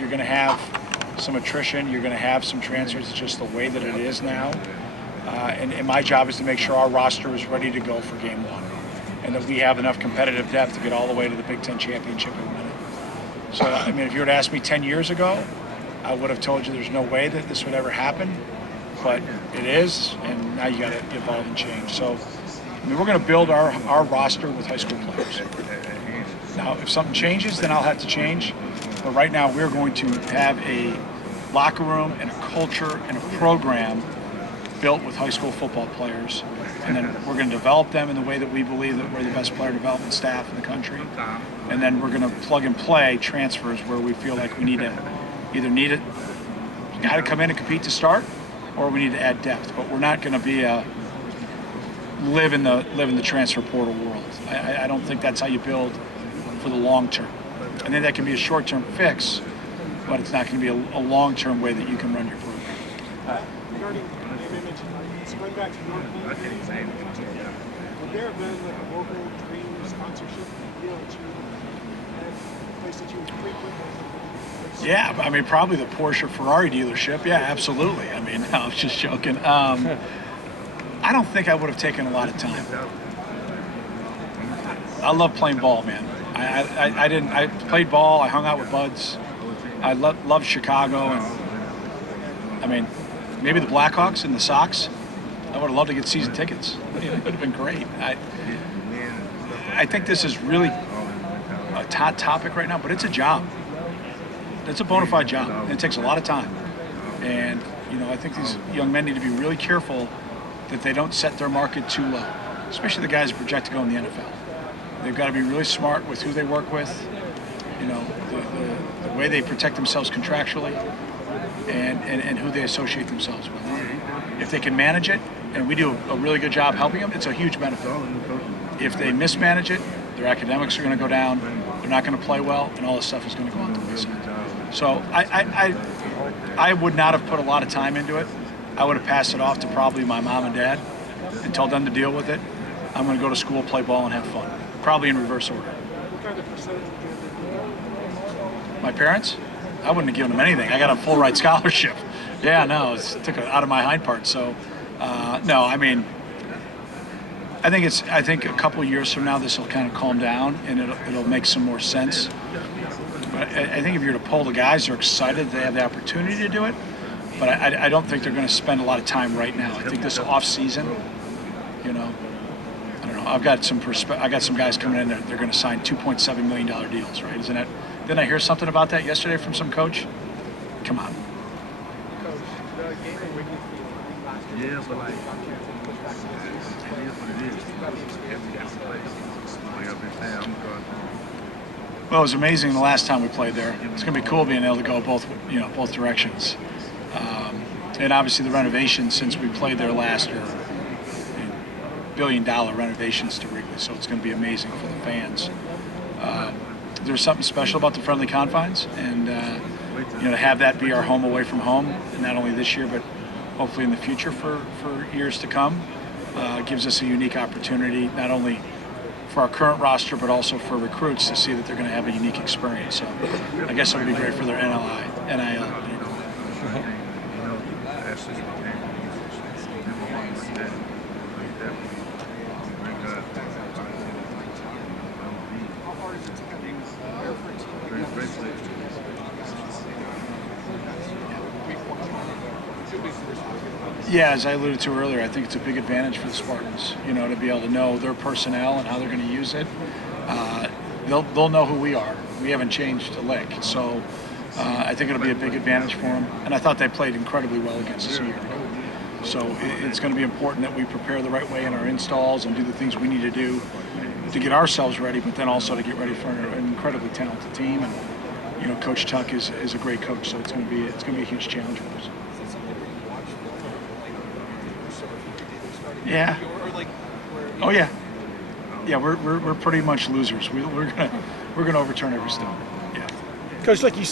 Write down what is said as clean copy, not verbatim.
you're going to have some attrition. You're going to have some transfers. It's just the way that it is now. And my job is to make sure our roster is ready to go for game one, and that we have enough competitive depth to get all the way to the Big Ten championship and win it. So, I mean, if you were to ask me 10 years ago, I would have told you there's no way that this would ever happen, but it is, and now you got to evolve and change. So, I mean, we're going to build our roster with high school players. Now, if something changes, then I'll have to change. But right now, we're going to have a locker room and a culture and a program built with high school football players. And then we're going to develop them in the way that we believe that we're the best player development staff in the country. And then we're going to plug and play transfers where we feel like we need to either need a guy to come in and compete to start, or we need to add depth. But we're not going to be live in the transfer portal world. I don't think that's how you build for the long term. I think that can be a short-term fix, but it's not going to be a long-term way that you can run your program. Regarding going back to Northwestern, would there have been like a local dream sponsorship deal that you had placed that you would frequent? Yeah, I mean, probably the Porsche Ferrari dealership. Yeah, absolutely. I mean, no, I was just joking. I don't think I would have taken a lot of time. I love playing ball, man. I played ball. I hung out with buds. I loved Chicago, and I mean, maybe the Blackhawks and the Sox. I would have loved to get season tickets. It would have been great. I think this is really a hot topic right now, but it's a job. It's a bona fide job, and it takes a lot of time. And I think these young men need to be really careful that they don't set their market too low, especially the guys who project to go in the NFL. They've got to be really smart with who they work with, the way they protect themselves contractually, and who they associate themselves with. If they can manage it, and we do a really good job helping them, it's a huge benefit. If they mismanage it, their academics are going to go down, they're not going to play well, and all this stuff is going to go out the wayside. So I would not have put a lot of time into it. I would have passed it off to probably my mom and dad and told them to deal with it. I'm going to go to school, play ball, and have fun. Probably in reverse order. What kind of percentage would you give? My parents? I wouldn't have given them anything. I got a full ride scholarship. Yeah, no, it took it out of my hind part. So, no, I mean, I think a couple years from now this will kind of calm down and it'll make some more sense. But I think if you're to poll the guys, they're excited they have the opportunity to do it. But I don't think they're going to spend a lot of time right now. I think this off season, I don't know. I've got some guys coming in there. They're going to sign $2.7 million deals, right? Isn't it? Didn't I hear something about that yesterday from some coach? Come on. Coach, the game at Wrigley Field last year. Yeah, but like, it is what it is. Every down play. Like I've been saying, I'm going. Well, it was amazing the last time we played there. It's going to be cool being able to go both directions. And obviously the renovations since we played there last year, $1 billion renovations to Wrigley, so it's going to be amazing for the fans. There's something special about the friendly confines, and to have that be our home away from home, and not only this year but hopefully in the future for years to come, gives us a unique opportunity not only for our current roster but also for recruits to see that they're going to have a unique experience. So I guess it would be great for their NIL. Yeah, as I alluded to earlier, I think it's a big advantage for the Spartans, to be able to know their personnel and how they're going to use it. They'll know who we are. We haven't changed a lick, so I think it'll be a big advantage for them. And I thought they played incredibly well against us a year ago. So it's going to be important that we prepare the right way in our installs and do the things we need to do to get ourselves ready, but then also to get ready for an incredibly talented team. And Coach Tuck is a great coach, so it's going to be a huge challenge for us. Yeah. Oh yeah. Yeah, we're pretty much losers. We're gonna overturn every stone. Yeah. Coach, like you said.